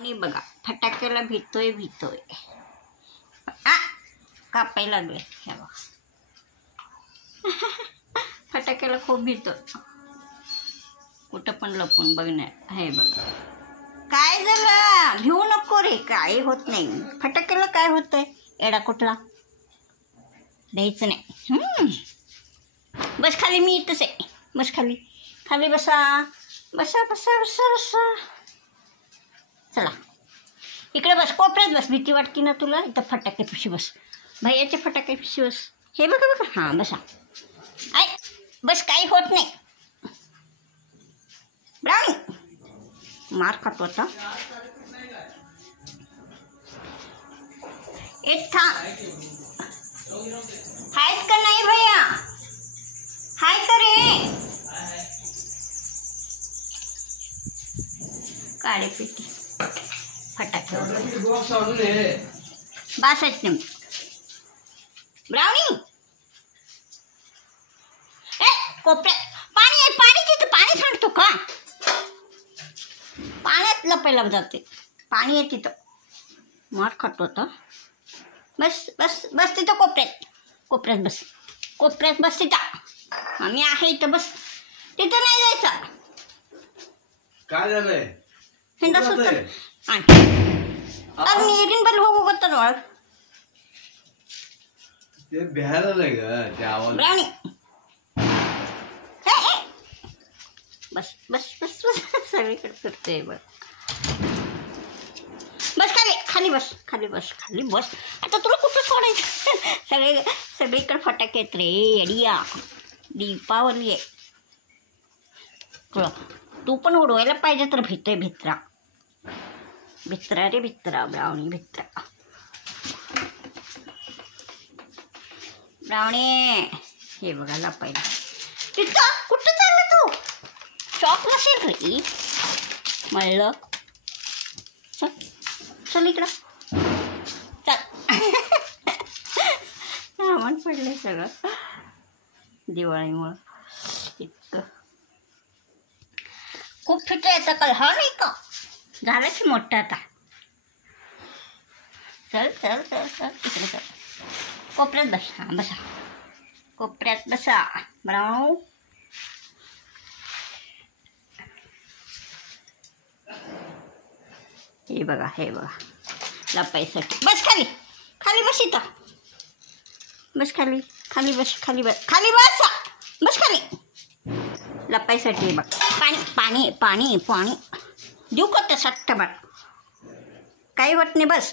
आणि बघा फटाक्याला भीतोय कापायला लागले हे बघा फटाक्याला खूप भीतो कुठं पण लपून बघण्यात हे बघा काय झालं घेऊ नको रे काय होत नाही फटाक्याला काय होतंय एडा कुठला द्यायचं नाही बस खाली मी इथंच आहे बस खाली खाली बसा बसा बसा बसा बसा चला इकडे बस कोपऱ्यात बस भीती वाटते ना तुला इथं फटाके पिशी बस भैयाचे फटाके पिशी बस हे बघा बघा हां बसा आय बस काही होत नाही ब्राउनी मार खातो आता एक था आहेत का नाही भैया हाय का रे काळे पेटी फटाके बासष्ट नंबर ब्राउनी कोपऱ्यात पाणी आहे पाणी तिथं पाणी सांडतो का पाण्यात लपायला जाते पाणी आहे तिथं मार खातो आता बस बस बस तिथं कोपऱ्यात बस कोपऱ्यात बस तिथं आम्ही आहे इथं बस तिथं नाही जायचं काय झालंय हिंदा सुद्धा ನೀರಿನ ಬಲ್ಲಿ ಹೋಗು ಗೊತ್ತ ನೋಡ ते बिहार आलंय ग ते आवाज ब्राउनी बस बस बस बस सगळीकडे फिरतोय बघ बस खाली बस खाली बस खाली बस आता तुला कुठं सोडायचं सगळीकडे फटाके आहेत रे अडिया दीपावली आहे तुला तू पण उडवायला पाहिजे तर भितोय भित्रा रे भित्रा ब्राउनी भित्रा ब्राउनी हे बघा लपायला तिथं कुठं चाललं तू शॉप नसेल रे म्हणलं चल इकडं चल सामान पडलंय सगळं दिवाळीमुळं इतकं खूप फिटे येतं काल हा नाही का झालं की मोठं आता चल चल चल चल तिकडे चल कोपऱ्यात बस हां बसा कोपऱ्यात बसा ब्राऊ हे बघा लपायसाठी बस खाली खाली बस इथं बस खाली खाली बस खाली बस खाली बस बस खाली लपायसाठी बघ पाणी पाणी पाणी पाणी देऊ का त्या सट्ट बघ काही होत नाही बस